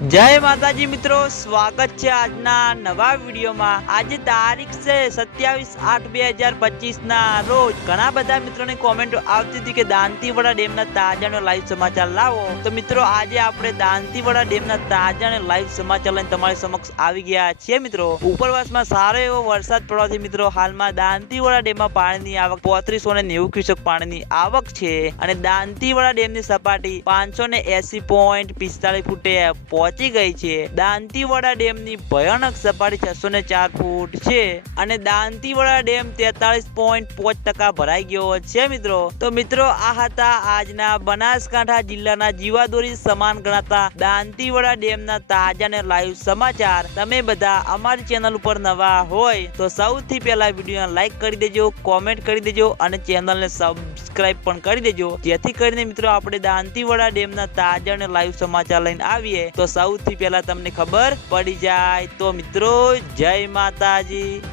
જય માતાજી મિત્રો, સ્વાગત છે આજના નવા વિડીયોમાં. આજે તારીખ છે સત્યાવીસ આઠ બે હજાર પચીસ ના રોજ ઘણા બધા મિત્રોની કોમેન્ટો આવતી હતી કે દાંતીવાડા ડેમના તાજાનો લાઈવ સમાચાર લાવો. તો મિત્રો, આજે આપણે દાંતીવાડા ડેમના તાજાને લાઈવ સમાચાર લઈને તમારી સમક્ષ આવી ગયા છીએ મિત્રો. ઉપરવાસમાં સારો એવો વરસાદ પડવાથી મિત્રો, હાલમાં દાંતીવાડા ડેમમાં પાણીની આવક પોત્રીસો ને નેવું ક્યુસેક પાણીની આવક છે. અને દાંતીવાડા ડેમની સપાટી પાંચસો ને એસી પોઈન્ટ પિસ્તાલીસ ફૂટે પહોંચી ગઈ છે. દાંતીવાડા ડેમની ભયાનક સપાટી છસો ને ચાર ફૂટ છે અને દાંતીવાડા ડેમ તેતાલીસ પોઈન્ટ પાંચ ટકા ભરાઈ ગયો છે મિત્રો. તો મિત્રો, આ હતા આજના બનાસકાંઠા જિલ્લાના જીવાદોરી સમાન ગણાતા દાંતીવાડા ડેમના તાજા ને લાઈવ સમાચાર. તમે બધા અમારી ચેનલ ઉપર નવા હોય તો સૌથી પહેલા વીડિયો લાઈક કરી દેજો, કોમેન્ટ કરી દેજો અને ચેનલને સબસ્ક્રાઇબ પણ કરી દેજો. જેથી કરીને મિત્રો આપણે દાંતીવાડા ડેમના તાજા અને લાઈવ સમાચાર લઈને આવીએ, તો સૌથી પહેલા તમને ખબર પડી જાય. તો મિત્રો, જય માતાજી.